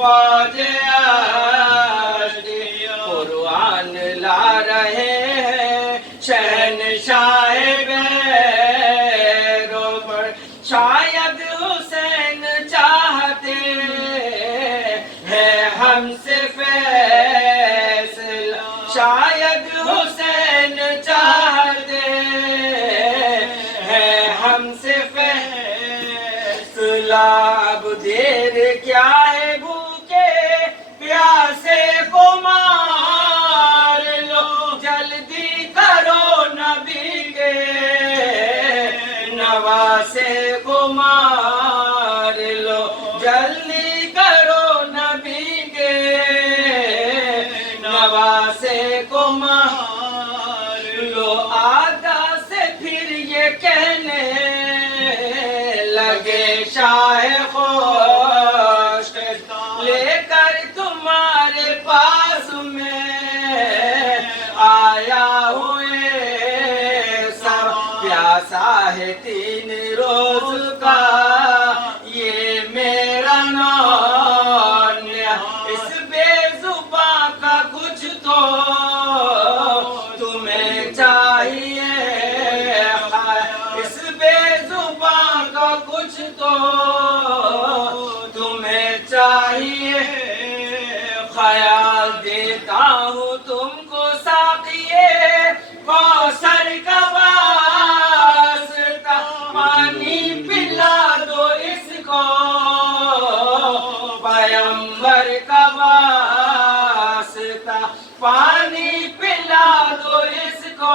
فوج قرآن لا رہے ہیں شہنشاہ بیروں پر شاید حسین چاہتے ہیں ہم سے فیصلہ شاید حسین چاہتے ہیں ہم سے فیصلہ اب دیر کیا ہے بھوکے پیاسے کو مار لو جلدی کرو نبی کے نواسے کو مار لو جلدی کرو نبی کے نواسے کو مار لو آدھا سے پھر یہ کہنے لگے شاہ خوش لے کر تمہارے پاس میں آیا ہوئے سب پیاسا ہے 3 روز کا یہ میرا نونیا اس بے زباں کا کچھ تو تمہیں چاہیے اس بے زباں کا کچھ تو تمہیں چاہیے خیال دیتا ہوں تم کو ساقیے کوثر کا واسطہ پانی پلا دو اس کو پیمبر کا واسطہ پانی پلا دو اس کو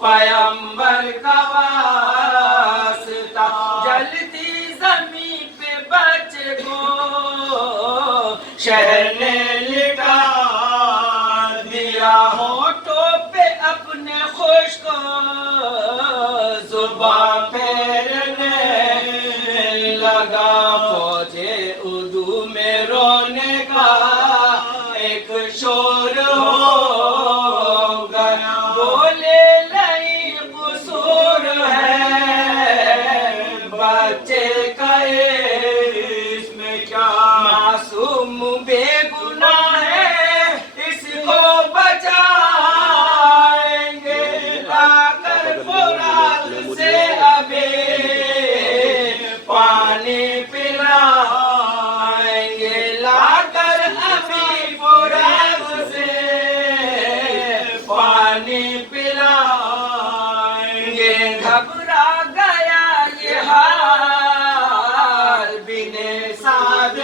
پیمبر کا واسطہ جلتی زمین پہ بچے کو شہر نے لٹا دیا ہونٹوں پہ اپنے خشک زباں پھیرنے لگا فوج اردو میں رونے کا ایک شور ہو گیا بولے نہیں قصور ہے بچے کا اس میں کیا معصوم بے گناہ ہے اس کو بچائیں گے آ کر فرات سے ابھی پانی پلائیں گے لا کر ابھی فرات سے پانی پلائیں گے گھبرا گیا یہ حال بن سعد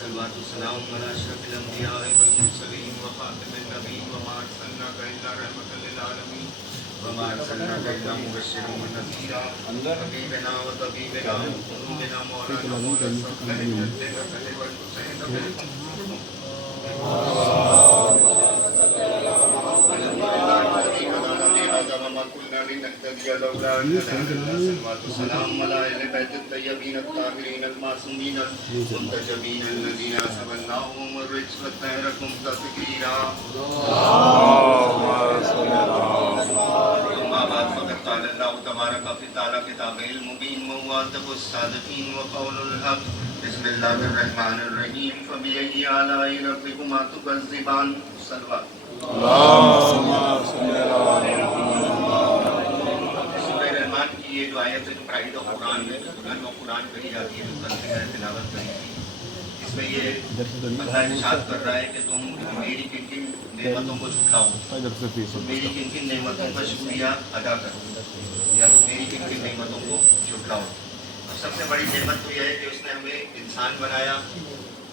صلوات السلام علی اشرف الانبیاء والمرسلین وخاتم النبیین وما ارسلناک الا رحمۃ للعالمین وما ارسلناک الا مبشرا ونذیرا حبیبنا وطبیبنا قلوبنا مولانا مولا الصفوة الحسین والحسین صلوات السلام علی اہل بیت الطیبین الطاہرین المعصومین المنتجبین الذین حسبناهم الرجس وطهرهم تطهیرا اما بعد فقد قال اللہ تبارک فی تعالی کتابہ المبین وهو اصدق الصادقین وقول الحق بسم اللہ الرحمن الرحیم فبأي آلاء ربکما تکذبان صلوات اللهم صل على یہ جو آیت ہے جو پرائڈ آف قرآن میں قرآن کہی جاتی ہے جو کل سے تلاوت کری تھی اس میں یہ اللہ ارشاد کر رہا ہے کہ تم میری کن کن نعمتوں کو جھٹلاؤ میری کن کن نعمتوں کا شکریہ ادا کرو یا تو میری کن کن نعمتوں کو جھٹلاؤ. اب سب سے بڑی نعمت تو یہ ہے کہ اس نے ہمیں انسان بنایا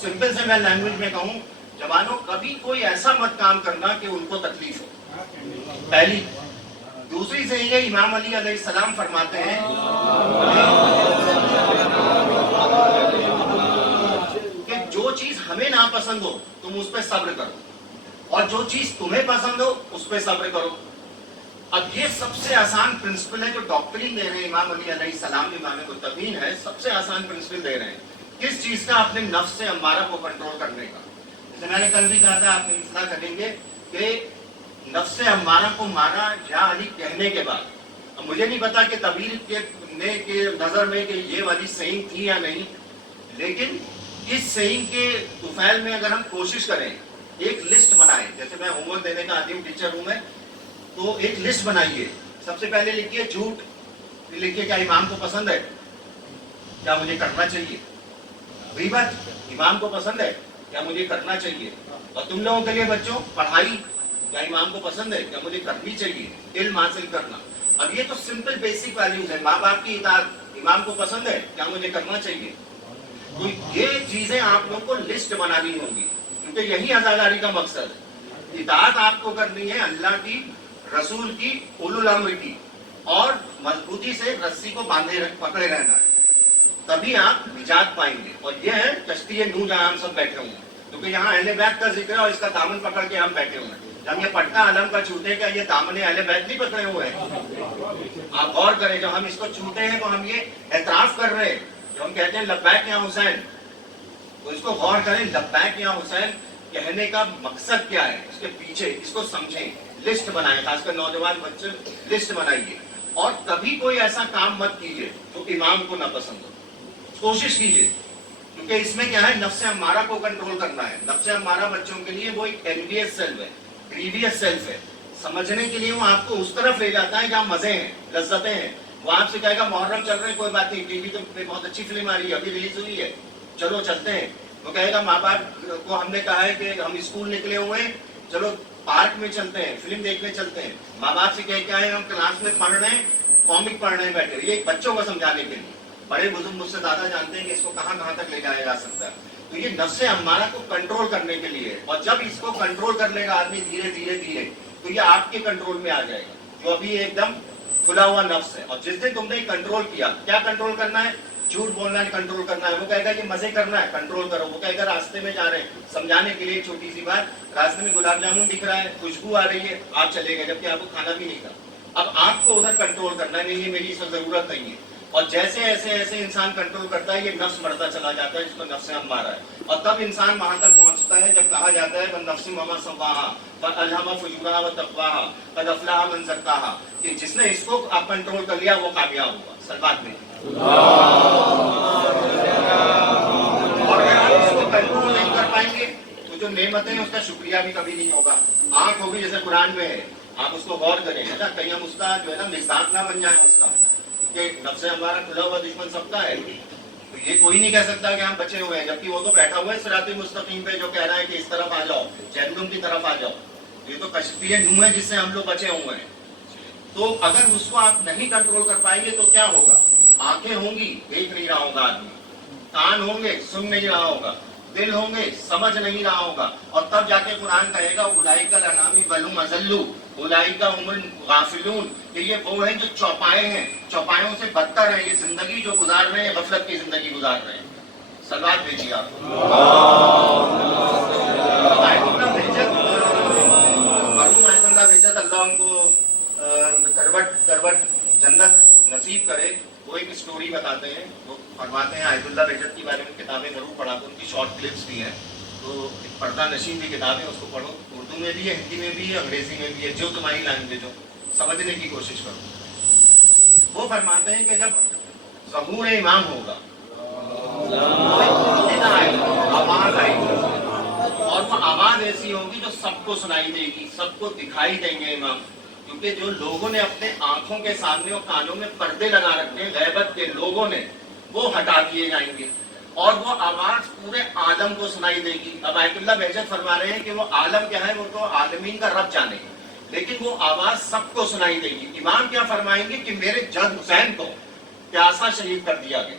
سمپل سے میں لینگویج میں کہوں، جوانوں کبھی کوئی ایسا مت کام کرنا کہ ان کو تکلیف ہو، پہلی۔ دوسری سے یہ امام علی علیہ السلام فرماتے ہیں کہ جو چیز ہمیں ناپسند ہو تم اس پہ صبر کرو، اور جو چیز تمہیں پسند ہو اس پہ صبر کرو۔ اب یہ سب سے آسان پرنسپل ہے جو ڈاکٹرین دے رہے ہیں امام علی علیہ السلام، امام متقین ہے، سب سے آسان پرنسپل دے رہے ہیں کس چیز کا؟ اپنے نفس سے امارہ کو کنٹرول کرنے کا۔ جیسے میں نے کل بھی کہا تھا، آپ اصلاح کریں گے کہ نفس امارہ کو مانا یا علی کہنے کے بعد، اب مجھے نہیں پتا کہ طویل کے نظر میں کہ یہ والی سینگ تھی یا نہیں، لیکن اس سینگ کے طفیل میں اگر ہم کوشش کریں، ایک لسٹ بنائیں، جیسے میں ہوم ورک دینے کا عادی ہوں، ٹیچر ہوں میں، تو ایک لسٹ بنائیے۔ سب سے پہلے لکھیے جھوٹ، پھر لکھیے کیا امام کو پسند ہے، کیا مجھے کرنا چاہیے۔ غیبت، امام کو پسند ہے، کیا مجھے کرنا چاہیے۔ اور تم لوگوں کے لیے بچوں، پڑھائی، کیا امام کو پسند ہے، کیا مجھے کرنی چاہیے۔ علم حاصل کرنا، اب یہ تو سمپل بیسک ویلیوز ہے۔ ماں باپ کی اطاعت، امام کو پسند ہے، کیا مجھے کرنا چاہیے۔ تو یہ چیزیں آپ لوگوں کو لسٹ بنانی ہوں گی، کیونکہ یہی عزاداری کا مقصد ہے۔ اطاعت آپ کو کرنی ہے اللہ کی، رسول کی، اولو الامر کی، اور مضبوطی سے رسی کو پکڑے رہنا ہے، تبھی آپ نجات پائیں گے۔ اور یہ ہے کشتی نوح جہاں ہم سب بیٹھے ہوئے ہیں، کیونکہ یہاں اہل بیت کا ذکر ہے اور اس کا دامن پکڑ کے ہم بیٹھے ہوئے ہیں۔ جب یہ پٹکا علم کا چھوٹے کا، یہ دامن اہل بیت نہیں پکڑے ہوئے ہیں۔ آپ غور کریں، جب ہم اس کو چھوٹے ہیں تو ہم یہ اعتراف کر رہے ہیں، جو ہم کہتے ہیں لبیک یا حسین، تو اس کو غور کریں، لبیک یا حسین کہنے کا مقصد کیا ہے، اس کے پیچھے اس کو سمجھیں، لسٹ بنائیں، خاص کر نوجوان بچے لسٹ بنائیے۔ اور کبھی کوئی ایسا کام مت کیجیے جو امام کو نہ پسند ہو، کوشش کیجیے، کیونکہ اس میں کیا ہے، نفس امارہ کو کنٹرول کرنا ہے۔ نفس امارہ بچوں کے لیے وہ ایک انویس سیلف ہے، گریویس سیلف ہے۔ سمجھنے کے لیے وہ آپ کو اس طرف لے جاتا ہے جہاں مزے ہیں، لذتیں ہیں۔ وہ آپ سے کہے گا محرم چل رہے ہیں، کوئی بات نہیں، ٹی وی پہ بہت اچھی فلم آ رہی ہے، ابھی ریلیز ہوئی ہے، چلو چلتے ہیں۔ وہ کہے گا ماں باپ کو ہم نے کہا ہے کہ ہم اسکول نکلے ہوئے ہیں، چلو پارک میں چلتے ہیں، فلم دیکھنے چلتے ہیں۔ ماں باپ سے کہے کیا ہے، ہم کلاس میں پڑھ رہے ہیں، کامک پڑھ رہے ہیں بیٹھے، یہ بچوں کو سمجھانے کے لیے۔ بڑے بزرگ مجھ سے زیادہ جانتے ہیں کہ اس کو کہاں کہاں تک لے جایا جا سکتا ہے۔ تو یہ نفس امارہ کو کنٹرول کرنے کے لیے، اور جب اس کو کنٹرول کر لے گا آدمی دھیرے دھیرے دھیرے، تو یہ آپ کے کنٹرول میں آ جائے گا، جو ابھی ایک دم کھلا ہوا نفس ہے۔ اور جس دن تم نے کنٹرول کیا، کیا کنٹرول کرنا ہے؟ جھوٹ بولنا کنٹرول کرنا ہے۔ وہ کہے گا یہ مزے کرنا ہے، کنٹرول کرو۔ وہ کہے گا راستے میں جا رہے ہیں، سمجھانے کے لیے چھوٹی سی بات، راستے میں گلاب جامن دکھ رہا ہے، خوشبو آ رہی ہے، آپ چلے گئے جبکہ آپ کو کھانا بھی نہیں تھا۔ اب آپ کو ادھر کنٹرول کرنا ہے، نہیں یہ میری اس وقت ضرورت نہیں ہے۔ اور جیسے ایسے انسان کنٹرول کرتا ہے، یہ نفس بڑھتا چلا جاتا ہے، جس کو نفس امارہ ہے۔ اور تب انسان وہاں تک پہنچتا ہے جب کہا جاتا ہے وَالنَّفْسِ وَمَا سَوَّاهَا فَأَلْهَمَهَا فُجُورَهَا وَتَقْوَاهَا قَدْ أَفْلَحَ مَن زَكَّاهَا، کہ جس نے اس کو آپ کنٹرول کر لیا وہ کامیاب ہوا۔ سلوات میں اور اگر آپ اس کو کنٹرول نہیں کر پائیں گے تو جو نعمتیں ہیں اس کا شکریہ بھی کبھی نہیں ہوگا۔ آنکھ ہوگی جیسے قرآن میں ہے، آپ اس کو غور کریں نا، کہیں ہم اس کا جو ہے نا مزاق نہ بن جائیں اس کا، کیونکہ نفس ہمارا کھلا ہوا دشمن سب کا ہے۔ تو یہ کوئی نہیں کہہ سکتا کہ ہم بچے ہوئے ہیں، جبکہ وہ تو بیٹھا ہوا ہے صراط مستقیم پہ، جو کہہ رہا ہے کہ اس طرف آ جاؤ، جہنم کی طرف آ جاؤ۔ یہ تو کشتی نوح ہے جس سے ہم لوگ بچے ہوئے ہیں۔ تو اگر اس کو آپ نہیں کنٹرول کر پائیں گے تو کیا ہوگا؟ آنکھیں ہوں گی، دیکھ نہیں رہا ہوگا آدمی، کان ہوں گے، سن نہیں رہا ہوگا، دل ہوں گے، سمجھ نہیں رہا ہوگا۔ اور تب جا کے قرآن کہے گا اولئک الانعام بل هم اضل اولئک هم الغافلون، کہ یہ وہ ہیں جو چوپائے ہیں، چوپایوں سے بدتر ہیں، یہ زندگی جو گزار رہے ہیں غفلت کی زندگی گزار رہے ہیں۔ سلوات بھیجیے آپ مرحوم آیت اللہ بہجت، اللہ ان کو کروٹ جنت نصیب کرے۔ وہ ایک اسٹوری بتاتے ہیں، وہ فرماتے ہیں آیت اللہ بہجت کے بارے میں کتابیں ضرور پڑھا، تو ان کی شارٹ کلپس بھی ہیں، تو ایک پردہ نشین بھی کتاب ہے، اس کو پڑھو، اردو میں بھی ہے، ہندی میں بھی ہے، انگریزی میں بھی ہے، جو تمہاری لینگویج ہو سمجھنے کی کوشش کرو۔ وہ فرماتے ہیں کہ جب ظہور امام ہوگا، آواز آئے گی، اور وہ آواز ایسی ہوگی جو سب کو سنائی دے گی، سب کو دکھائی دیں گے امام، کیونکہ جو لوگوں نے اپنے آنکھوں کے سامنے اور کانوں میں پردے لگا رکھے ہیں غیبت کے لوگوں نے، وہ ہٹا دیے جائیں گے، اور وہ آواز پورے عالم کو سنائی دے گی۔ اب آیت اللہ بہجت فرما رہے ہیں کہ وہ عالم کیا ہے، وہ تو عالمین کا رب جانے گا، لیکن وہ آواز سب کو سنائی دے گی۔ امام کیا فرمائیں گے کہ میرے جد حسین کو پیاسا شہید کر دیا گیا۔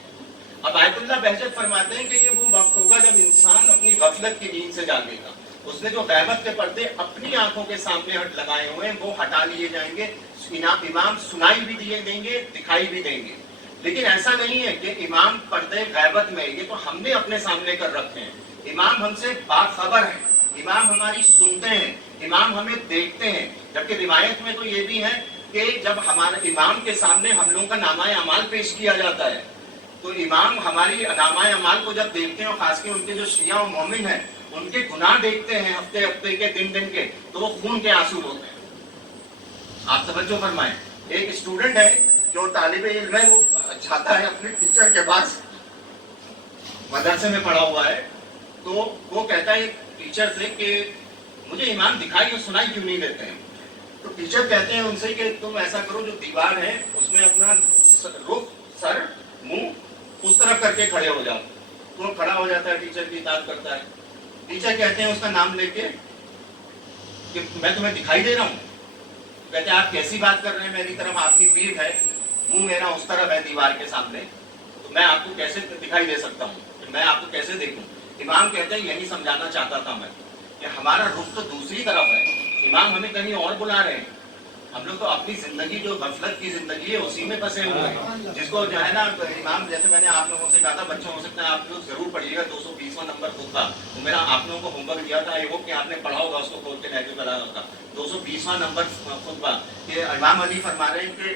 اب آیت اللہ بہجت فرماتے ہیں کہ یہ وہ وقت ہوگا جب انسان اپنی غفلت کی نیند سے جاگے گا. اس نے جو غیبت کے پردے اپنی آنکھوں کے سامنے لگائے ہوئے ہیں وہ ہٹا لیے جائیں گے. امام سنائی بھی دیے دیں گے, دکھائی بھی دیں گے. لیکن ایسا نہیں ہے کہ امام پردے غیبت میں, یہ تو ہم نے اپنے سامنے کر رکھے ہیں. امام ہم سے باخبر ہیں, امام ہماری سنتے ہیں, امام ہمیں دیکھتے ہیں. جبکہ روایت میں تو یہ بھی ہے کہ جب ہمارے امام کے سامنے ہم لوگوں کا نامہ اعمال پیش کیا جاتا ہے تو امام ہماری نامہ اعمال کو جب دیکھتے ہیں, اور خاص کر ان کے جو شیعہ و مومن ہیں ان کے گناہ دیکھتے ہیں ہفتے ہفتے کے, دن دن کے, تو وہ خون کے آنسو ہوتے ہیں. آپ توجہ فرمائیں. ایک اسٹوڈنٹ ہے جو طالب علم ہے, وہ جاتا ہے اپنے ٹیچر کے پاس, مدرسے میں پڑھا ہوا ہے, تو وہ کہتا ہے ٹیچر سے کہ مجھے امام دکھائی اور سنائی کیوں نہیں دیتے ہیں. تو ٹیچر کہتے ہیں ان سے کہ تم ایسا کرو, جو دیوار ہے اس میں اپنا رخ, سر, منہ اس طرف کر کے کھڑے ہو جاؤ. تو وہ کھڑا ہو جاتا ہے, ٹیچر کی اطاعت کرتا ہے. ٹیچر کہتے ہیں اس کا نام لے کے کہ میں تمہیں دکھائی دے رہا ہوں. کہتے ہیں آپ کیسی بات کر رہے ہیں, میری طرف آپ کی پیٹھ ہے, منہ میرا اس طرف ہے دیوار کے سامنے, تو میں آپ کو کیسے دکھائی دے سکتا ہوں, میں آپ کو کیسے دیکھوں. امام کہتے ہیں یہی سمجھانا چاہتا تھا میں کہ ہمارا رخ تو دوسری طرف ہے, امام ہمیں کہیں اور بلا رہے ہیں. ہم لوگ تو اپنی زندگی جو غفلت کی زندگی ہے اسی میں پھنسے ہوئے ہیں, جس کو جو ہے نا امام, جیسے میں نے آپ لوگوں سے کہا تھا, بچوں ہو سکتا ہے آپ لوگ ضرور پڑھیے گا 220واں نمبر خطبہ, وہ میرا آپ لوگوں کو ہوم ورک دیا تھا, یہ کہ آپ نے پڑھا ہوگا, اس کو کھول کے نیچے کرا ہوگا. 220واں نمبر خطبہ کہ امام علی فرما رہے ہیں کہ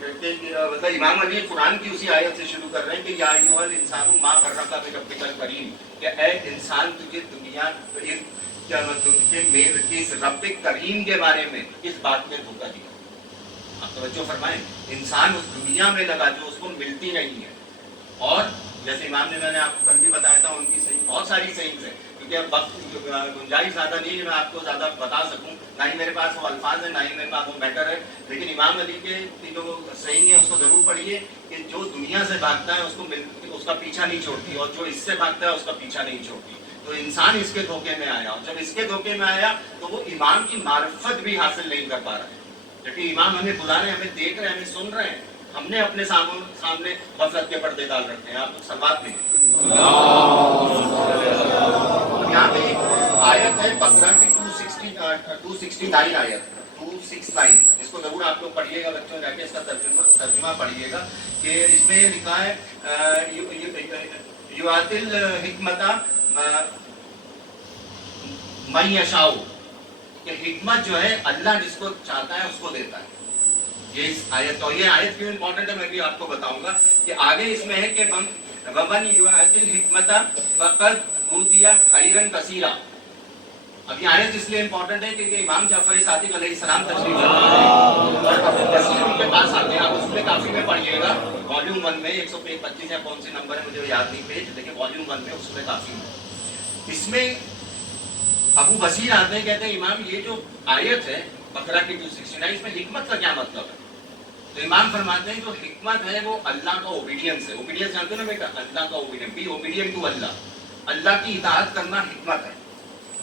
مطلب امام علی قرآن کی اسی آیت سے شروع کر رہے ہیں کہ یا ایھا الانسان ما غرک بربک الکریم, کہ اے انسان تجھے دنیا کیا مطلب اس رب کریم کے بارے میں اس بات میں دھوکہ دیا. آپ توجہ فرمائیں, انسان اس دنیا میں لگا جو اس کو ملتی نہیں ہے. اور جیسے امام نے, میں نے آپ کو کل بھی بتایا تھا, ان کی صحیح بہت ساری صحیح ہے, کیونکہ اب وقت گنجائش زیادہ نہیں ہے میں آپ کو زیادہ بتا سکوں, نہ ہی میرے پاس وہ الفاظ ہیں, نہ ہی میرے پاس وہ میٹر ہے. لیکن امام علی کے جو صحیح ہے اس کو ضرور پڑھیے کہ جو دنیا سے بھاگتا ہے اس کا پیچھا نہیں چھوڑتی, اور جو اس سے بھاگتا ہے اس کا پیچھا نہیں چھوڑتی. تو انسان اس کے دھوکے میں آیا, اور جب اس کے دھوکے میں آیا تو وہ امام کی معرفت بھی حاصل نہیں کر پا رہا ہے. جبکہ امام ہمیں بلا رہے ہیں, ہمیں دیکھ رہے ہیں, ہمیں سن رہے ہیں, ہم نے اپنے سامنے غفلت کے پردے ڈال رکھے ہیں. آپ لوگ سلوات میں یہاں پہ آیت ہے بقرہ کی 269 آیت 269, اس کو ضرور آپ لوگ پڑھیے گا, بچوں جا کے اس کا ترجمہ پڑھیے گا, کہ اس میں لکھا ہے یؤتی الحکمت من یشاء, کہ حکمت جو ہے اللہ جس کو چاہتا ہے اس کو دیتا ہے. یہ اس آیت, اور یہ آیت کیوں امپورٹنٹ ہے میں بھی آپ کو بتاؤں گا, کہ آگے اس میں ہے کہ ومن یؤتی الحکمت فقد اوتی خیرا کثیرا. اب یہ آیت اس لیے امپورٹنٹ ہے کہ امام جعفر صادق علیہ السلام تشریف لاتے ہیں اور ابو بصیر ان کے پاس آتے ہیں. آپ اس میں کافی میں پڑھیے گا, والیوم 1 میں 125 یا کون سی نمبر ہے مجھے یاد نہیں پیج, لیکن والیوم 1 میں اس میں کافی میں. اس میں ابو بصیر آتے ہیں, کہتے ہیں امام یہ جو آیت ہے بقرہ کی 269, اس میں حکمت کا کیا مطلب ہے. تو امام فرماتے ہیں جو حکمت ہے وہ اللہ کا اوبیڈینس ہے. اوبیڈینس جانتے ہو نا بیٹا, اللہ کا اوبیڈینس, بی اوبیڈینٹ ٹو اللہ. اللہ کی اطاعت کرنا حکمت ہے,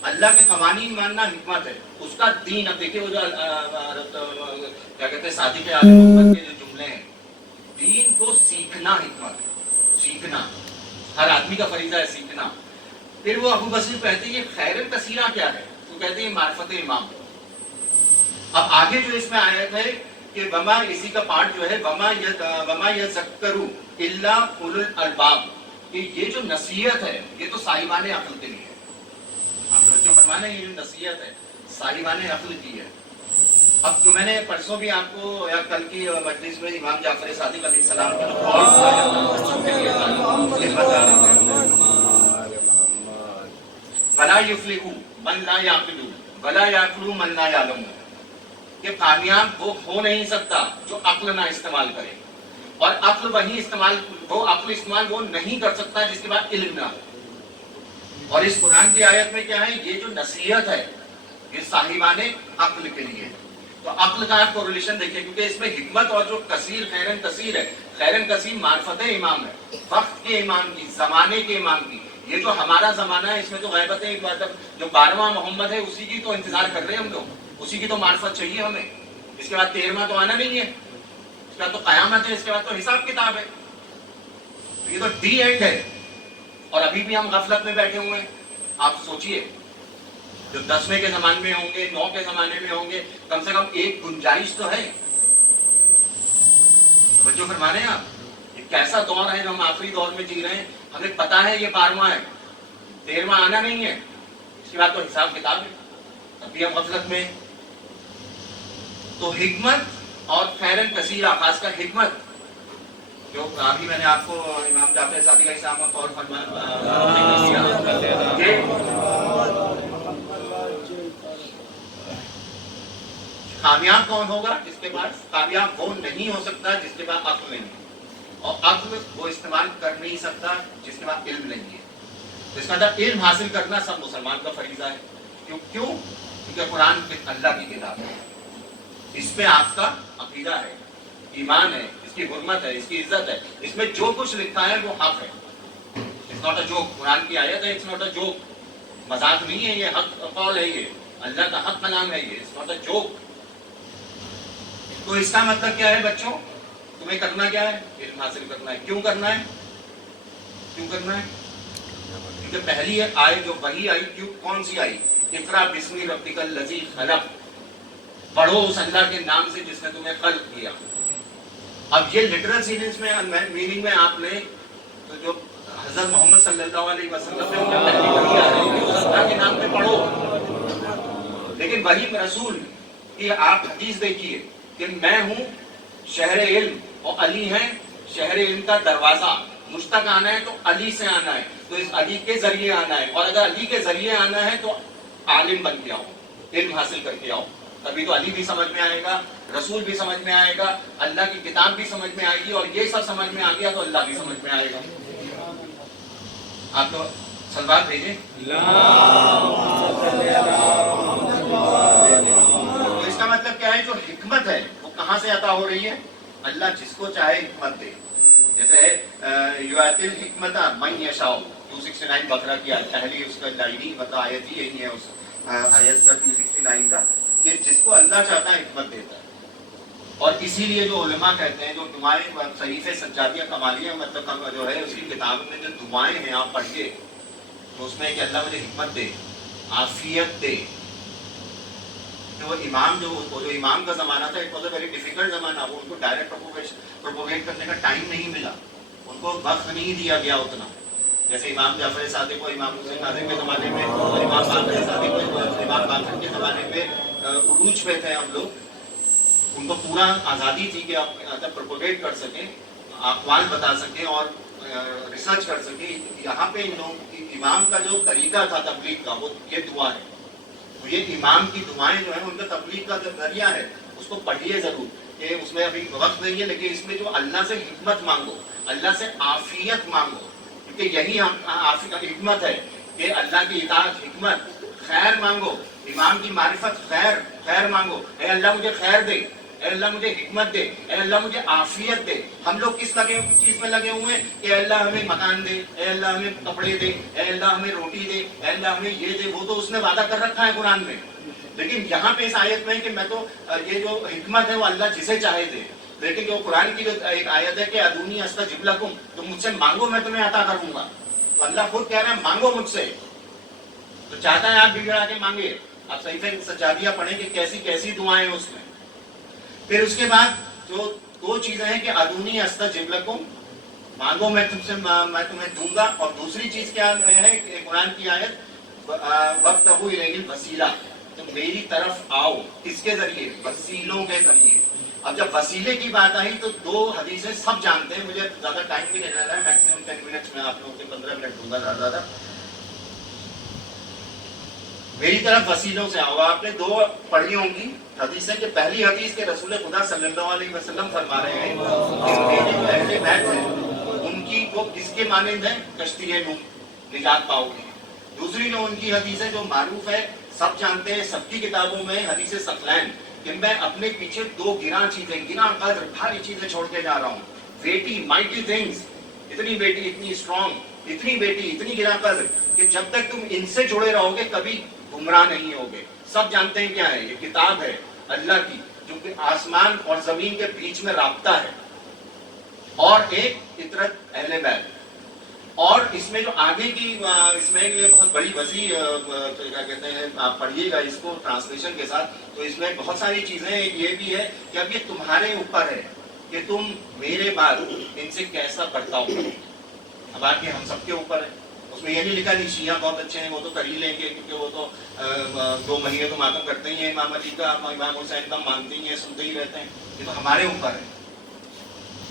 اللہ کے قوانین ماننا حکمت ہے. اس کا دین, اب دیکھیں وہ جو کیا کہتے ہیں صادق اعلی محمد کے جو جملے ہیں, دین کو سیکھنا حکمت ہے. سیکھنا ہر آدمی کا فریضہ ہے سیکھنا. پھر وہ ابو بصیر کہتے ہیں یہ خیر کثیرہ کیا ہے, تو کہتے ہیں معرفت امام. اب آگے جو اس میں آیت ہے کہ وما, اسی کا پارٹ جو ہے وما یذکر الا اولو الالباب, کہ یہ جو نصیحت ہے یہ تو صاحبان عقل کے لیے ہے. آپ جو فرمانا یہ جو نصیحت ہے صاحبان عقل کی ہے. اب جو میں نے پرسوں بھی آپ کو یا کل کی مجلس میں امام جعفر صادق علیہ السلام کا جو قول ولا یفلح من لا یعقل ولا یعقل من لا یعلم, کہ کامیاب وہ ہو نہیں سکتا جو عقل نہ استعمال کرے, اور عقل وہی استعمال, وہ عقل استعمال وہ نہیں کر سکتا جس کے بعد علم نہ ہو. اور اس قرآن کی آیت میں کیا ہے, یہ جو نصیحت ہے یہ صاحبان عقل کے لیے. تو عقل کا آپ کو ریلیشن دیکھیں, کیونکہ اس میں حکمت اور جو کثیر خیرن کثیر ہے, خیرن کثیر معرفت امام ہے, وقت کے امام کی, زمانے کے امام کی. یہ جو ہمارا زمانہ ہے اس میں تو غیبت ہے, جو 12واں محمد ہے اسی کی تو انتظار کر رہے ہیں ہم لوگ, اسی کی تو معرفت چاہیے ہمیں. اس کے بعد 13واں تو آنا نہیں ہے, اس کے بعد تو قیامت ہے, اس کے بعد تو حساب کتاب ہے. یہ تو ڈی اینڈ ہے. اور ابھی بھی ہم غفلت میں بیٹھے ہوئے ہیں. آپ سوچئے جو 10ویں کے زمانے میں ہوں گے, 9 کے زمانے میں ہوں گے, کم سے کم ایک گنجائش تو ہے. توجہ فرما رہے ہیں آپ؟ یہ کیسا دور ہے جو ہم آخری دور میں جی رہے ہیں. ہمیں پتا ہے یہ 12واں ہے, 13واں آنا نہیں ہے, اس کے بعد تو حساب کتاب ہے. ابھی ہم غفلت میں. تو حکمت اور خیرن کثیرہ, خاص کر حکمت, جو ابھی میں نے آپ کو امام جعفر صادق علیہ السلام کا قول فرمایا, کامیاب کون ہوگا؟ جس کے پاس, کامیاب وہ نہیں ہو سکتا جس کے پاس عقل نہیں ہے, اور عقل وہ استعمال کر نہیں سکتا جس کے پاس علم نہیں ہے. تو اس کا مطلب علم حاصل کرنا سب مسلمان کا فریضہ ہے. کیوں؟ کیونکہ قرآن اللہ کی کتاب ہے, اس میں آپ کا عقیدہ ہے, ایمان ہے, اس کی حرمت ہے, اس کی عزت ہے, اس میں جو کچھ لکھا ہے وہ حق ہے. It's not a joke. Quran کی آیت ہے, اٹس ناٹ اے جوک, مذاق نہیں ہے, یہ حق قول ہے, یہ اللہ کا حق کلام ہے, یہ اٹس ناٹ اے جوک. تو اس کا مطلب کیا ہے بچوں؟ تمہیں کرنا کیا ہے؟ علم حاصل کرنا ہے. کیوں کرنا ہے؟ کیوں کرنا ہے؟ کیونکہ پہلی آیت جو وحی آئی, کون سی آئی؟ اقرا بسم ربک الذی خلق, پڑھو اس اللہ کے نام سے جس نے تمہیں خلق کیا. اب یہ لٹرل سینس میں میننگ میں آپ نے تو جو حضرت محمد صلی اللہ علیہ وسلم نے پہلی وحی آ رہی ہے اس اللہ کے نام پہ پڑھو. لیکن وہی رسول کی آپ حدیث دیکھیے کہ میں ہوں شہر علم اور علی ہے شہر علم کا دروازہ. مجھ تک آنا ہے تو علی سے آنا ہے, تو اس علی کے ذریعے آنا ہے, اور اگر علی کے ذریعے آنا ہے تو عالم بن کے آؤ, علم حاصل کر کے آؤ. تبھی تو علی بھی سمجھ میں آئے گا, رسول بھی سمجھ میں آئے گا, اللہ کی کتاب بھی سمجھ میں آئے گی, اور یہ سب سمجھ میں آ گیا تو اللہ بھی سمجھ میں آئے گا. آپ تو سلوات بھیجیں. تو اس کا مطلب کیا ہے؟ جو حکمت ہے وہ کہاں سے عطا ہو رہی ہے؟ اللہ جس کو چاہے حکمت دے. جیسے یؤتی الحکمت من یشاء, 269 بقرہ کی پہلی اس کا لائنی آیت ہی یہی ہے اس آیت کا 269 کا, کہ جس کو اللہ چاہتا ہے حکمت دیتا ہے. اور اسی لیے جو علماء کہتے ہیں جو دعائیں صحیفے سجادیہ کمالیہ مطلب جو ہے اس کی کتاب میں جو دعائیں ہیں آپ پڑھیے تو اس میں کہ اللہ مجھے حکمت دے, عافیت دے. تو امام جو امام کا زمانہ تھا, it was a very difficult زمانہ. وہ ان کو ڈائریکٹ پروپوگیٹ کرنے کا ٹائم نہیں ملا, ان کو وقت نہیں دیا گیا اتنا. جیسے امام جعفر صادق کو امام حسین کاظم کے زمانے میں, اور امام باقر صادق کو امام باقر کے زمانے میں عروج پہ تھے ہم لوگ. ان کو پورا آزادی تھی کہ آپ پروپوگیٹ کر سکیں, اقوال بتا سکیں اور ریسرچ کر سکیں. یہاں پہ ان لوگوں امام کا جو طریقہ تھا تبلیغ کا وہ یہ دعا ہے. تو یہ امام کی دعائیں جو ہیں ان کا تبلیغ کا جو ذریعہ ہے اس کو پڑھیے ضرور. کہ اس میں ابھی وقت نہیں ہے, لیکن اس میں جو اللہ سے حکمت مانگو, اللہ سے عافیت مانگو, کیونکہ یہی حکمت ہے کہ اللہ کی اطاعت حکمت. خیر مانگو, امام کی معرفت خیر مانگو. اے اللہ مجھے خیر دے, اے اللہ مجھے حکمت دے, اے اللہ مجھے عافیت دے. ہم لوگ کس چیز میں لگے ہوئے ہیں کہ اے اللہ ہمیں مکان دے, اے اللہ ہمیں کپڑے دے, اے اللہ ہمیں روٹی دے, اے اللہ ہمیں یہ دے. وہ تو اس نے وعدہ کر رکھا ہے قرآن میں, لیکن یہاں پہ اس آیت میں کہ میں تو یہ جو حکمت ہے وہ اللہ جسے چاہے دے. لیکن جو قرآن کی جو ایک آیت ہے کہ ادونی استجب لکم, تم مجھ سے مانگو میں تمہیں عطا کروں گا. تو اللہ خود کہہ رہا ہے مانگو مجھ سے. تو چاہتا ہے آپ گڑگڑا کے مانگے. آپ صحیفہ سجادیہ پڑھیں کہ کیسی کیسی دعائیں ہیں اس میں. پھر اس کے بعد جو 2 چیزیں ہیں کہ ادونی استجب لکم, مانگو میں تمہیں دوں گا. اور دوسری چیز کیا ہے کہ قرآن کی آیت وابتغوا الیہ الوسیلہ, تم میری طرف آؤ. کس کے ذریعے؟ وسیلوں کے ذریعے. اب جب وسیلے کی بات آئی تو 2 حدیثیں سب جانتے ہیں, مجھے زیادہ ٹائم بھی نہیں رہا ہے, میکسیمم 10 منٹس میں آپ لوگوں کے 15 منٹ دوں گا زیادہ. میری طرف وسیلوں سے آؤ. آپ نے 2 پڑھی ہوں گی حدیثیں, کہ پہلی حدیث کے رسول خدا صلی اللہ علیہ وسلم فرما رہے ہیں کہ میرے جو اہل بیت ہیں ان کی وہ کس کے مانند ہیں؟ کشتی نوح, نجات پاؤ گے. دوسری جو ان کی حدیث ہے جو معروف ہے, سب جانتے ہیں, سب کی کتابوں میں حدیث ثقلین, کہ میں اپنے پیچھے 2 گراں چیزیں, گراں قدر بھاری چیزیں چھوڑ کے جا رہا ہوں. ویٹی مائٹی تھنگس, اتنی بیٹی, اتنی اسٹرانگ, اتنی بیٹی, اتنی گراں قدر کہ جب تک تم ان سے جڑے رہو گے کبھی گمراہ نہیں ہوگے. سب جانتے ہیں کیا ہے یہ کتاب ہے اللہ کی, جو کہ آسمان اور زمین کے بیچ میں رابطہ ہے, اور ایک فطرت اہل بیت. اور اس میں جو آگے کی اس میں یہ بہت بڑی وسیع کیا کہتے ہیں، آپ پڑھیے گا اس کو ٹرانسلیشن کے ساتھ، تو اس میں بہت ساری چیزیں یہ بھی ہے کہ اب یہ تمہارے اوپر ہے کہ تم میرے بعد ان سے کیسا برتاؤ کرو. اب آگے ہم سب کے اوپر ہے. اس میں یہ نہیں لکھا نہیں شیعہ بہت اچھے ہیں وہ تو کر ہی لیں گے کیونکہ وہ تو 2 مہینے تو ماتم کرتے ہی ہیں امام علی کا، امام حسین کا مانتے ہی ہیں، سنتے ہی رہتے ہیں. یہ تو ہمارے اوپر ہے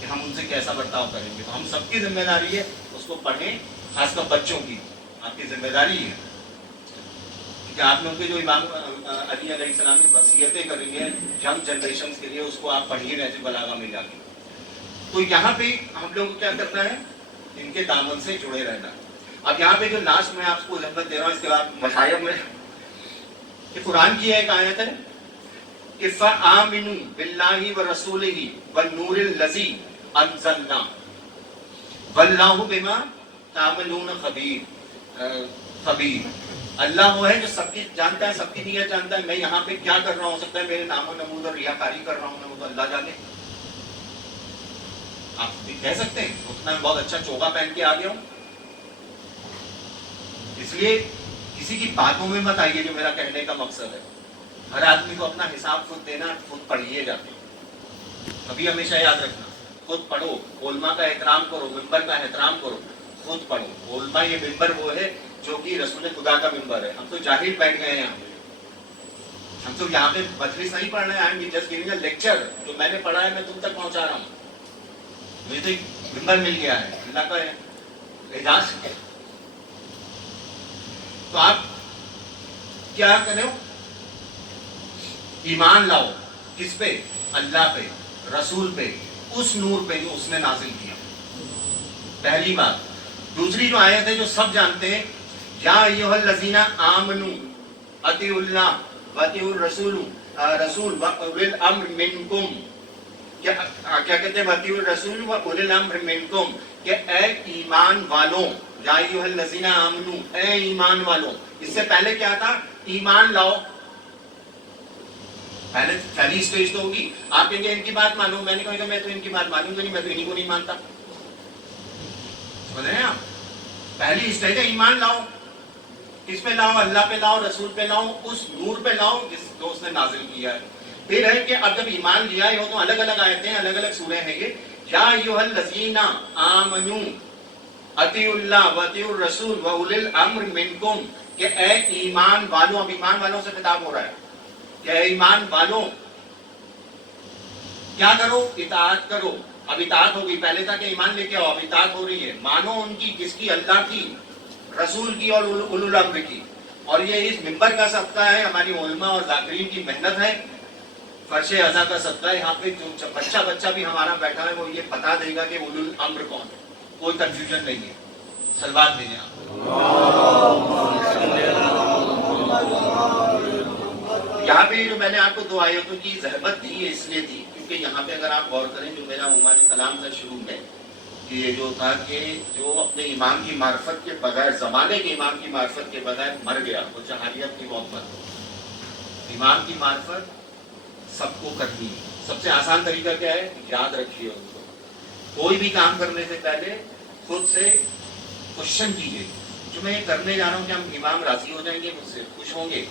کہ ہم ان سے کیسا برتاؤ کریں گے. تو ہم سب کی ذمہ داری ہے اس کو پڑھیں، خاص کر بچوں کی آپ کی ذمہ داری ہے کہ آپ نے ان کے جو امام علی علیہ السلام کی وصیتیں کری ہیں ینگ جنریشن کے لیے، اس کو آپ پڑھیے نہج البلاغہ میں جا کے. تو یہاں پہ ہم لوگ کو کیا کرنا ہے، ان کے دامن سے جڑے رہنا. اب یہاں پہ جو لاسٹ میں آپ کو زحمت دے رہا ہوں اس کے بعد مشائب میں کہ قرآن کی ایک آیت ہے کہ فَآمِنُوا بِاللَّهِ وَرَسُولِهِ وَالنُّورِ الَّذِي أَنزَلْنَا وَاللَّهُ بِمَا تَعْمَلُونَ خَبِيرٌ. اللہ وہ ہے جو سب کی جانتا ہے، سب کی نیت جانتا ہے. میں یہاں پہ کیا کر رہا ہوں، ہو سکتا ہے میرے نام و نمود اور ریاکاری کر رہا ہوں میں، وہ تو اللہ جانے. آپ کہہ سکتے ہیں اتنا بہت اچھا چوگا پہن کے آ گیا ہوں. اس لیے کسی کی باتوں میں مت آئیے، جو میرا کہنے کا مقصد ہے. ہر آدمی کو اپنا حساب خود دینا، خود پڑھیے جاتے. کبھی ہمیشہ یاد رکھنا، خود پڑھو، علماء کا احترام کرو، ممبر کا احترام کرو، خود پڑھو. علماء یہ ممبر وہ ہے جو کہ رسول خدا کا ممبر ہے. ہم تو جاہل بیٹھ گئے ہیں یہاں. ہم تو یہاں پہ مجلس نہیں پڑھ رہے ہیں، I am just giving a lecture. جو میں نے پڑھا ہے میں تم تک پہنچا رہا ہوں. مجھے تو ایک ممبر مل گیا ہے، اللہ کا اعزاز. تو آپ کیا کریں، ایمان لاؤ کس پہ، اللہ پہ، رسول پہ، اس نور پہ جو اس نے نازل کیا. پہلی بات. دوسری جو آیت ہے جو سب جانتے ہیں، یا ایھا الذین آمنوا اطیعوا اللہ واطیعوا الرسول واولی الامر منکم. کیا کہتے ہیں واطیعوا الرسول واولی الامر منکم، کہ اے ایمان والوں، یا ایھا الذین آمنوا، اے ایمان والوں. اس سے پہلے کیا تھا، ایمان لاؤ. پہلی اسٹیج تو ہوگی. آپ کہیں گے ان کی بات مانو، میں نے کہا میں تو ان کی بات مانوں گا نہیں، میں تو انہیں کو نہیں مانتا. سمجھ رہے ہیں آپ؟ پہلی اسٹیج ہے ایمان لاؤ. کس پہ لاؤ، اللہ پہ لاؤ، رسول پہ لاؤ، اس نور پہ لاؤ جس جو اس نے نازل کیا ہے. پھر ہے کہ اب جب ایمان لیا ہو تو الگ الگ آیتیں، الگ الگ سورے ہیں یہ. یا ایھا الذین آمنوا اطیعوا اللہ واطیعوا الرسول واولی الامر منکم، کہ اے ایمان والوں. اب ایمان والوں سے خطاب ہو رہا ہے کہ اے ایمان والوں کیا کرو، اطاعت کرو. اب اطاعت ہوگی، پہلے تھا کہ ایمان لے کے آؤ، اب اطاعت ہو رہی ہے. مانو ان کی، کس کی، اللہ کی، رسول کی اور اولو الامر کی. اور یہ اس ممبر کا صدقہ ہے، ہماری علماء اور ذاکرین کی محنت ہے، فرش ازا کا صدقہ ہے. یہاں پہ جو بچہ بھی ہمارا بیٹھا ہے وہ یہ بتا دے گا کہ اولو الامر کون ہے. کوئی کنفیوژن نہیں ہے. صلوات دیں آپ. یہاں پہ جو میں نے آپ کو 2 آیتوں کی زحمت دی ہے اس لیے دی کیونکہ یہاں پہ اگر آپ غور کریں جو میرا عنوان کلام تھا شروع میں، کہ یہ جو تھا کہ جو اپنے امام کی معرفت کے بغیر، زمانے کے امام کی معرفت کے بغیر مر گیا، وہ جہالیت کی محبت. امام کی معرفت سب کو کرنی ہے. سب سے آسان طریقہ کیا ہے، یاد رکھیے ان کو. کوئی بھی کام کرنے سے پہلے خود سے کوشچن کیجیے، جو میں یہ کرنے جا رہا ہوں کہ ہم امام راضی ہو جائیں گے، مجھ سے خوش ہوں گے،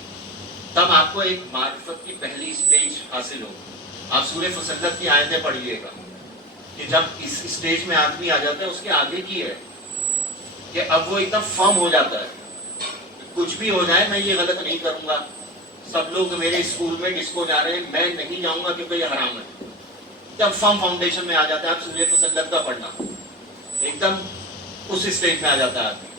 تب آپ کو ایک معرفت کی پہلی اسٹیج حاصل ہوگی. آپ سورہ فصلت کی آیتیں پڑھیے گا کہ جب اس اسٹیج میں آدمی آ جاتا ہے، اس کے آگے کی ہے کہ اب وہ ایک دم فرم ہو جاتا ہے. کچھ بھی ہو جائے میں یہ غلط نہیں کروں گا. سب لوگ میرے اسکول میں ڈسکو جا رہے ہیں، میں نہیں جاؤں گا کیونکہ یہ حرام ہے. جب فرم فاؤنڈیشن میں آ جاتا ہے، آپ سورہ فصلت کا پڑھنا، ایک دم اس اسٹیج میں آ جاتا ہے آدمی.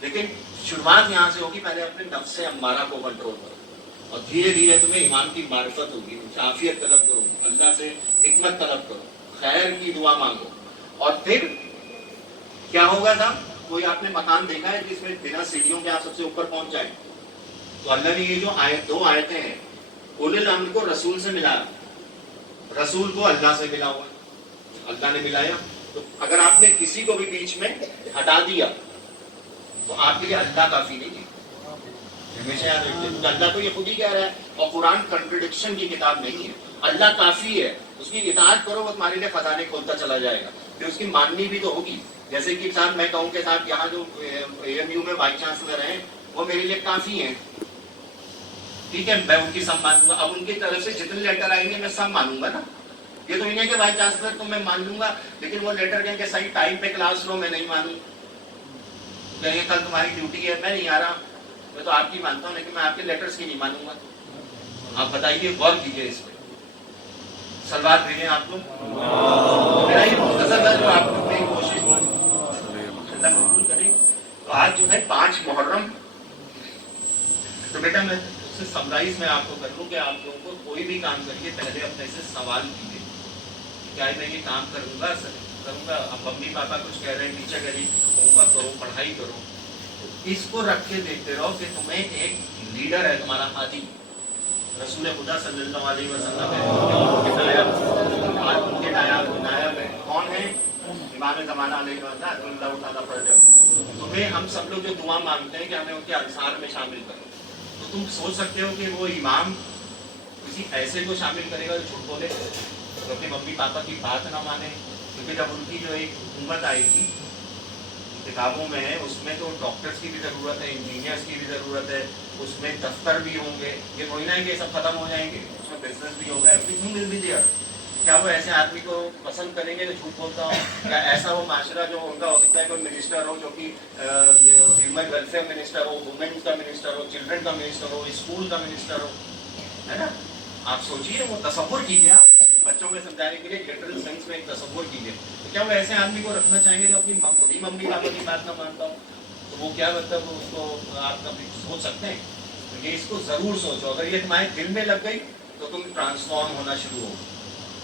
لیکن شروعات یہاں سے ہوگی، پہلے اپنے نفس امارہ کو کنٹرول کرو اور دھیرے دھیرے تمہیں ایمان کی معرفت ہوگی. عافیت طلب کرو، اللہ سے حکمت طلب کرو، خیر کی دعا مانگو. اور پھر کیا ہوگا تھا، کوئی آپ نے مکان دیکھا ہے جس میں بنا سیڑھیوں کے آپ سب سے اوپر پہنچ جائیں؟ تو اللہ نے یہ جو 2 آیتیں ہیں، اولو الامر کو رسول سے ملایا، رسول کو اللہ سے ملا ہوا، اللہ نے ملایا. تو اگر آپ نے کسی کو بھی بیچ میں ہٹا دیا تو آپ کے لیے اللہ کافی نہیں ہے. ہمیشہ یاد رکھیے، کیونکہ اللہ تو یہ خود ہی کہہ رہا ہے، اور قرآن کنٹرڈکشن کی کتاب نہیں ہے. اللہ کافی ہے، اس کی اطاعت کرو، وہ تمہارے لیے خزانے کھولتا چلا جائے گا. کہ اس کی ماننی بھی تو ہوگی. جیسے کہ صاحب میں کہوں کہ صاحب یہاں جو AMU میں وائس چانسلر ہیں وہ میرے لیے کافی ہیں, ٹھیک ہے, میں ان کی سب مانوں گا. اب ان کی طرف سے جتنے لیٹر آئیں گے میں سب مانوں گا نا. یہ تو انہیں کہ وائس چانسلر تو میں مان لوں گا, لیکن وہ لیٹر کہیں کہ صحیح ٹائم پہ کلاس لو, میں نہیں مانوں. کہیں کل تمہاری ڈیوٹی ہے, میں نہیں آ رہا, میں تو آپ کی مانتا ہوں لیکن میں آپ کے لیٹرز کی نہیں مانوں گا. آپ بتائیے, غور کیجیے اس پہ. سلوات بھیجیں آپ لوگ. میرا یہ مختصر تھا جو آپ لوگ میری کوشش اللہ قبول کریں. تو آج جو ہے 5 محرم. تو بیٹا میں سے سمرائز میں آپ کو کر لوں کہ آپ لوگوں کو کوئی بھی کام کریے پہلے اپنے سے سوال کیجیے, کیا میں یہ کام کروں گا کروں گا. اب ممی پاپا کچھ کہہ رہے ہیں, ٹیچر کہہ رہی ہوم ورک کرو, پڑھائی کرو. اس کو رکھ کے دیکھتے رہو کہ تمہیں ایک لیڈر ہے تمہارا ہادی, رسول خدا صلی اللہ علیہ وسلم ہے. ان کے نائب ہے کون ہے؟ امام زمانہ علیہ وسلم. تمہیں ہم سب لوگ جو دعا مانگتے ہیں کہ ہمیں ان کے انصار میں شامل کرو, تو تم سوچ سکتے ہو کہ وہ امام کسی ایسے کو شامل کرے گا جو جھوٹ بولے, تو اپنے ممی پاپا کی بات نہ مانے. کیونکہ جب ان کی جو ایک حکومت آئی تھی کتابوں میں ہے, اس میں تو ڈاکٹرز کی بھی ضرورت ہے, انجینئرز کی بھی ضرورت ہے, اس میں دفتر بھی ہوں گے. یہ کوئی نہ ہے کہ سب ختم ہو جائیں گے, اس میں بزنس بھی ہوگا, everything will be there. کیا وہ ایسے آدمی کو پسند کریں گے جو جھوٹ بولتا ہو؟ یا ایسا وہ معاشرہ جو ان کا ہو سکتا ہے کوئی منسٹر ہو جو کہ ہیومن ویلفیئر منسٹر ہو, وومنس کا منسٹر ہو, چلڈرن کا منسٹر ہو, اسکول کا منسٹر ہو, ہے نا. آپ سوچیے, وہ تصور کیجیے, آپ بچوں میں سمجھانے کے لیے لٹرل سینس میں ایک تصور کیجیے. تو کیا وہ ایسے آدمی کو رکھنا چاہیں گے جو اپنی خود ہی ممی پاپا کی بات نہ مانتا ہو؟ تو وہ کیا مطلب اس کو آپ کبھی سوچ سکتے ہیں؟ تو یہ اس کو ضرور سوچو. اگر یہ تمہارے دل میں لگ گئی تو تم ٹرانسفارم ہونا شروع ہو,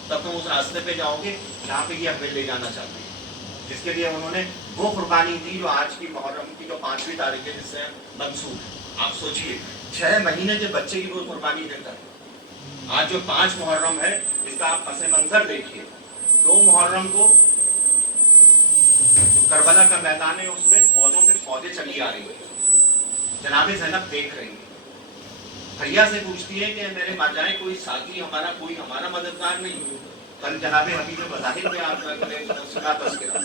تب تم اس راستے پہ جاؤ گے جہاں پہ یہ ہمیں لے جانا چاہتے ہیں, جس کے لیے انہوں نے وہ قربانی دی جو آج کی محرم کی جو 5ویں تاریخ ہے جس سے منسوخ ہے. آپ سوچیے 6 مہینے کے بچے کی وہ قربانی دیتا ہے. آج جو 5 محرم ہے اس کا آپ پس منظر دیکھیے. 2 محرم کو جو کربلا کا میدان ہے اس میں فوجوں پہ فوجیں چلی آ رہی ہیں, جناب زینب دیکھ رہی ہیں, بھیا سے پوچھتی ہے کہ میرے ماں جائیں کوئی ساتھی ہمارا, کوئی ہمارا مددگار نہیں. کل جناب حبیب بظاہر میں آپ سنا تذکرہ,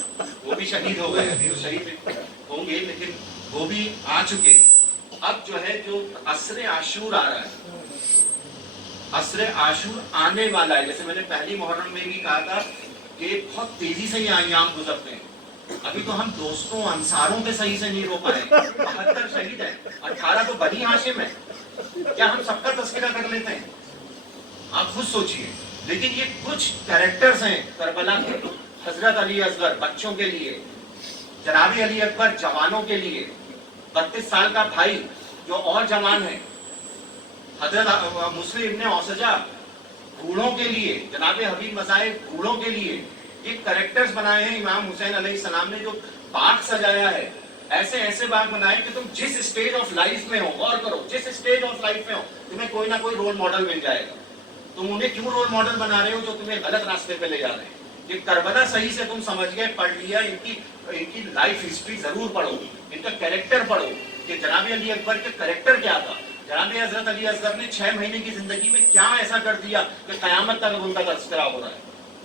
وہ بھی شہید ہو گئے, ابھی وہ شہید ہوں گے لیکن وہ بھی آ چکے. اب جو ہے جو عصر عاشور آ رہا ہے, عصر عاشور آنے والا ہے. جیسے میں نے پہلی محرم میں بھی کہا تھا کہ بہت تیزی سے یہ ایام گزرتے ہیں. ابھی تو ہم دوستوں انصاروں پہ صحیح سے نہیں رو پائے. 72 شہید ہیں, 18 تو بنی ہاشم ہے. کیا ہم سب کا تذکرہ کر لیتے ہیں؟ آپ خود سوچئے. لیکن یہ کچھ کیریکٹرز ہیں کربلا کے, حضرت علی اصغر بچوں کے لیے, جناب علی اکبر جوانوں کے لیے, 32 سال کا بھائی جو اور جوان ہے, حضرت مسلم ابن اوسجہ بوڑھوں کے لیے, جناب حبیب مذاہب بوڑھوں کے لیے. یہ کریکٹرز بنائے ہیں امام حسین علیہ السلام نے, جو باغ سجایا ہے. ایسے ایسے باغ بنائے کہ تم جس اسٹیج آف لائف میں ہو, غور کرو, جس اسٹیج آف لائف میں ہو تمہیں کوئی نہ کوئی رول ماڈل مل جائے گا. تم انہیں کیوں رول ماڈل بنا رہے ہو جو تمہیں غلط راستے پہ لے جا رہے ہیں؟ یہ کربلا صحیح سے تم سمجھ گئے, پڑھ لیا, ان کی لائف ہسٹری ضرور پڑھو, ان کا کریکٹر پڑھو کہ جناب علی اکبر کے کریکٹر کیا تھا. جناب حضرت علی اصغر نے 6 مہینے کی زندگی میں کیا ایسا کر دیا کہ قیامت تک ان کا تذکرہ ہو رہا ہے.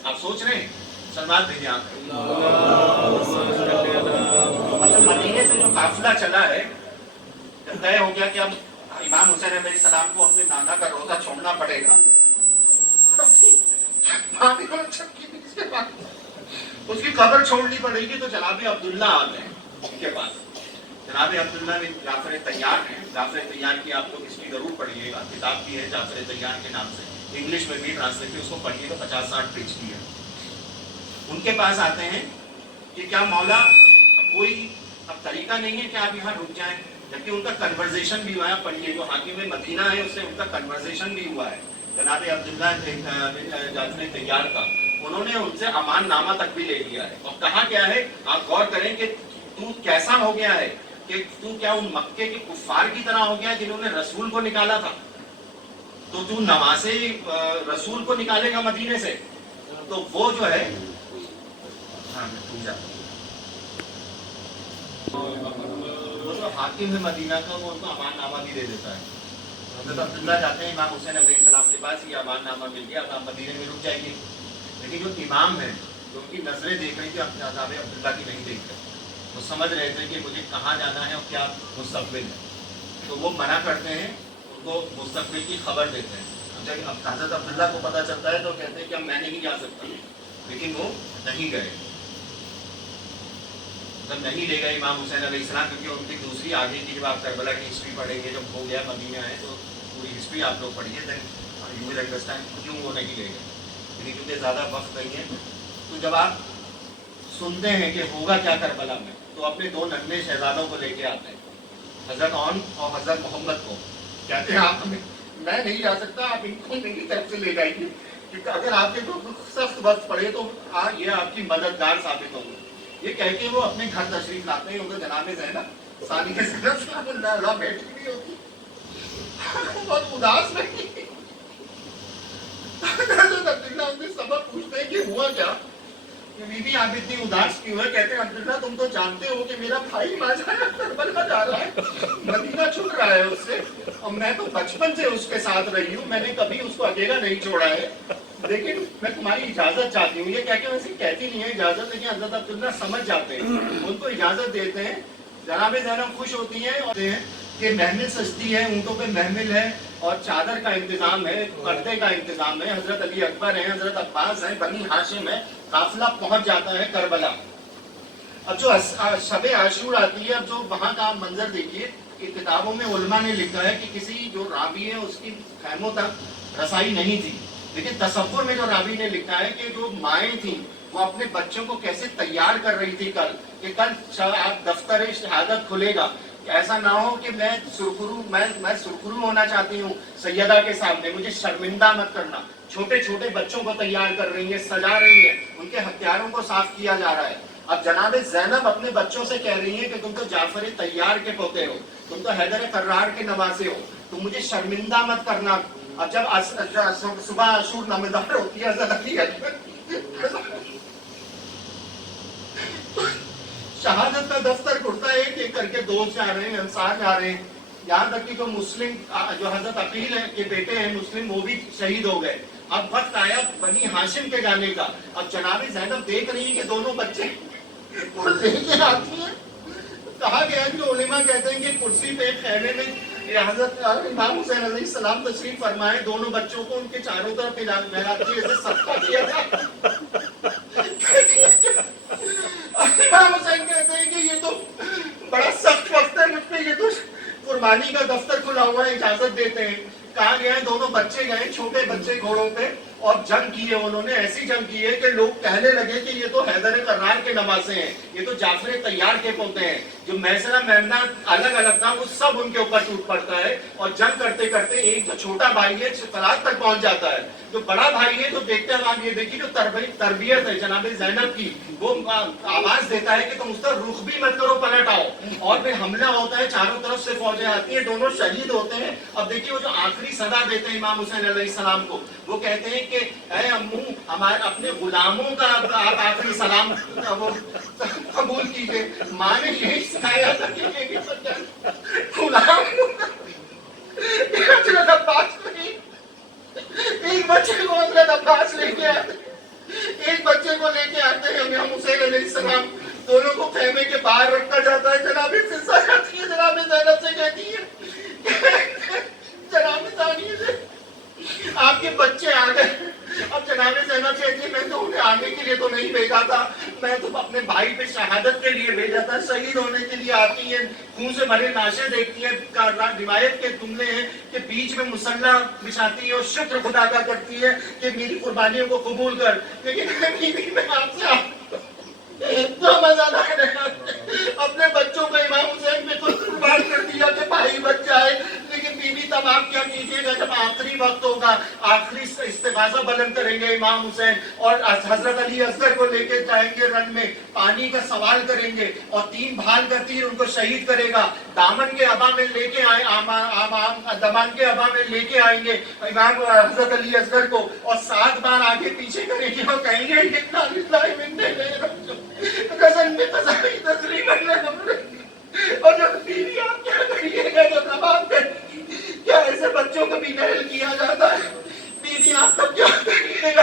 آپ سوچ رہے ہیں؟ سلمان بھیجیں آپ. مطلب مدینے سے جو قافلہ چلا ہے, طے ہو گیا کہ اب امام حسین علیہ السلام کو اپنے نانا کا روزہ چھوڑنا پڑے گا. اس کی قبر چھوڑنی پڑے گی, تو جناب عبداللہ آ گئے ان کے پاس. جناب عبداللہ بن جعفر طیار ہیں. جعفر طیار کی آپ لوگ ہسٹری ضرور پڑھیے گا, کتاب بھی ہے جعفر طیار کے نام سے, انگلش میں بھی ٹرانسلیٹ کی, اس کو پڑھیے گا, 50-60 پیج کی ہے. ان کے پاس آتے ہیں کہ کیا مولا کوئی اب طریقہ نہیں ہے کہ آپ یہاں رک جائیں, جبکہ ان کا کنورزیشن بھی ہوا ہے. پڑھیے, جو حاکم مدینہ ہے اس سے ان کا کنورزیشن بھی ہوا ہے جناب عبداللہ جعفر طیار کا. انہوں نے ان سے امان نامہ تک بھی لے لیا ہے, اور کہا کیا ہے, آپ غور کریں کہ تو کیسا ہو گیا ہے, کہ تو کیا ان مکے کے کفار کی طرح ہو گیا جنہوں نے رسول کو نکالا تھا, تو نواسے رسول کو نکالے گا مدینے سے. تو وہ جو ہے, ہاں میں پوچھا, وہ جو حاکم ہے مدینہ کا, وہ ان کو امان نامہ بھی دے دیتا ہے. حضرت عبداللہ جاتے ہیں امام حسین علیہ السلام کے پاس, یہ امان نامہ مل گیا, اب آپ مدینے میں رک جائیے. لیکن جو امام ہے تو ان کی نظریں دیکھ رہی تھی اپنے عذاب عبداللہ کی نہیں دیکھ رہے. وہ سمجھ رہے تھے کہ مجھے کہاں جانا ہے اور کیا مستقبل ہے. تو وہ منع کرتے ہیں, ان کو مستقبل کی خبر دیتے ہیں. جب حضرت عبداللہ کو پتہ چلتا ہے تو کہتے ہیں کہ اب میں نہیں جا سکتا, لیکن وہ نہیں گئے. جب نہیں لے گئے امام حسین علیہ السلام, کیونکہ ان کی دوسری آگے کی جب آپ کربلا کی ہسٹری پڑھیں گے, جب ہو گیا مدینہ ہے تو پوری ہسٹری آپ لوگ پڑھیے, دین یو ول انڈرسٹینڈ کیوں وہ نہیں لے گئے. یعنی کیونکہ زیادہ وقت نہیں ہے. تو جب آپ سنتے ہیں کہ ہوگا کیا کربلا میں, تو اپنے دو ننھے شہزادوں کو لے کے آتے ہیں, حضرت عون اور حضرت محمد کو. کہتے ہیں آپ ہمیں, میں نہیں جا سکتا, آپ ان کو میری طرف سے لے جائیے, کیونکہ اگر آپ کے کو سخت وقت پڑے تو یہ آپ کی مددگار ثابت ہوں گے. یہ کہہ کے وہ اپنے گھر تشریف لاتے ہیں. ان جناب زینب ثانیہ زینب سلام اللہ علیہا بیٹھی ہوئی ہوتی, بہت اداس رہی. حضرت عبداللہ ان سے سبب پوچھتے ہیں کہ ہوا کیا, بی بی آپ اتنی اداس کیوں ہے. کہتے ہیں عبداللہ تم تو جانتے ہو کہ میرا بھائی ماجرا کربلا جا رہا ہے, مدینہ چھوٹ رہا ہے اس سے, اور میں تو بچپن سے اس کے ساتھ رہی ہوں, میں نے کبھی اس کو اکیلا نہیں چھوڑا ہے, لیکن میں تمہاری اجازت چاہتی ہوں. یہ کہہ کے ویسے کہتی نہیں ہے اجازت, لیکن حضرت عبداللہ سمجھ جاتے ہیں, ان کو اجازت دیتے ہیں. جناب زینب خوش ہوتی ہیں اور کہ محمل سجتی ہے, اونٹوں پہ محمل ہے اور چادر کا انتظام ہے, پردے کا انتظام ہے. حضرت علی اکبر ہیں, حضرت عباس ہیں, بنی ہاشم ہے. قافلہ پہنچ جاتا ہے کربلا. اب جو شب عاشور آتی ہے, اب جو وہاں کا منظر دیکھیے کہ کتابوں میں علماء نے لکھا ہے کہ کسی جو راوی ہے اس کی خیموں تک رسائی نہیں تھی, لیکن تصور میں جو راوی نے لکھا ہے کہ جو مائیں تھیں وہ اپنے بچوں کو کیسے تیار کر رہی تھی کل, کہ کل دفتر شہادت کھلے گا, ایسا نہ ہو کہ میں سرخرو ہونا چاہتی ہوں سیدہ کے سامنے, مجھے شرمندہ مت کرنا. چھوٹے چھوٹے بچوں کو تیار کر رہی ہیں, سجا رہی ہیں, ان کے ہتھیاروں کو صاف کیا جا رہا ہے. اب جناب زینب اپنے بچوں سے کہہ رہی ہیں کہ تم تو جعفر طیار کے پوتے ہو, تم تو حیدر کرار کے نواسے ہو, تم مجھے شرمندہ مت کرنا. اب جب صبح عاشور نمودار ہوتی ہے, حضرت علی شہادت کا دفتر کھلتا ہے, ایک ایک کر کے دوست جا رہے ہیں, انصار جا رہے ہیں, یہاں تک کہ جو مسلم جو حضرت عقیل کے بیٹے ہیں مسلم, وہ بھی شہید ہو گئے. اب وقت آیا بنی ہاشم کے جانے کا. اب جناب زینب دیکھ رہی ہیں کہ دونوں بچے لے کے آتی ہیں. کہا گیا کہ علماء کہتے ہیں کہ کرسی پہ خیمے میں حضرت امام حسین علیہ السلام تشریف فرمائے, دونوں بچوں کو ان کے چاروں طرف مہراتی ایسے صدقہ کیا جائے. امام حسین کہتے ہیں کہ یہ تو بڑا سخت وقت ہے مجھ پہ, یہ تو قربانی کا دفتر کھلا ہوا ہے, اجازت دیتے ہیں. کہا گیا ہے دونوں بچے گئے, چھوٹے بچے گھوڑوں پہ, اور جنگ کی ہے انہوں نے, ایسی جنگ کی ہے کہ لوگ کہنے لگے کہ یہ تو حیدر کرار کے نواسے ہیں, یہ تو جعفر طیار کے پوتے ہیں. جو میسرہ میمنہ الگ الگ تھا وہ سب ان کے اوپر ٹوٹ پڑتا ہے, اور جنگ کرتے کرتے ایک جو چھوٹا بھائی ہے فراق تک پہنچ جاتا ہے. جو بڑا بھائی ہے, جو دیکھتے ہیں آپ یہ دیکھیے جو تربیت ہے جناب زینب کی, وہ آواز دیتا ہے کہ تم اس طرح رخ بھی مت کرو, پلٹ آؤ. اور پھر حملہ ہوتا ہے, چاروں طرف سے فوجیں آتی ہیں, دونوں شہید ہوتے ہیں. اب دیکھیے وہ جو آخری صدا دیتے ہیں امام حسین علیہ السلام کو, وہ کہتے ہیں کہ اے امو ہمارے اپنے غلاموں کا آپ آخری سلام وہ قبول کیجئے. ماں نے یہی سکھایا تھا کہ غلام حضرت عباس کو ایک بچے کو حضرت عباس لے کے آتے, ایک بچے کو لے کے آتے ہیں امام حسین علیہ السلام, دونوں کو خیمے کے باہر رکھا جاتا ہے. جناب سے سجاتی ہے, جناب زینب سے کہتی ہے جناب ثانیہ سے آپ کے بچے آ گئے. اب جناب زینب کہتی ہے میں تو انہیں آنے کے لیے تو نہیں بھیجا تھا, میں تو اپنے بھائی پہ شہادت کے لیے بھیجا تھا. شہید ہونے کے لیے آتی ہیں, خون سے بھرے لاشیں دیکھتی ہیں, روایت کے جملے ہیں کہ بیچ میں مصلی بچھاتی ہے اور شکر خدا کا کرتی ہے کہ میری قربانیوں کو قبول کر. لیکن میں آپ سے جو مزہ اپنے بچوں کو امام حسین پہ خود قربان کر دیا کہ بھائی بچ جائے. لیکن بیوی تب آپ کیا کیجیے گا, جب آخری وقت ہوگا, آخری استغاثہ بلند کریں گے امام حسین, اور حضرت علی اصغر کو لے کے جائیں گے رن میں, پانی کا سوال کریں گے, اور 3 بھال کا تیر ان کو شہید کرے گا. دامن کے ابا میں لے کے آئے, دمان کے ابا میں لے کے آئیں گے امام حضرت علی اصغر کو, اور 7 بار آگے پیچھے کریں گے اور کہیں گے اتنا للہ منہ اور جب بیوی آپ کیا کریے گا, جو کباب کریے کیا ایسے بچوں کو بھی نہل کیا جاتا ہے. بیوی آپ کو کیا کریے گا,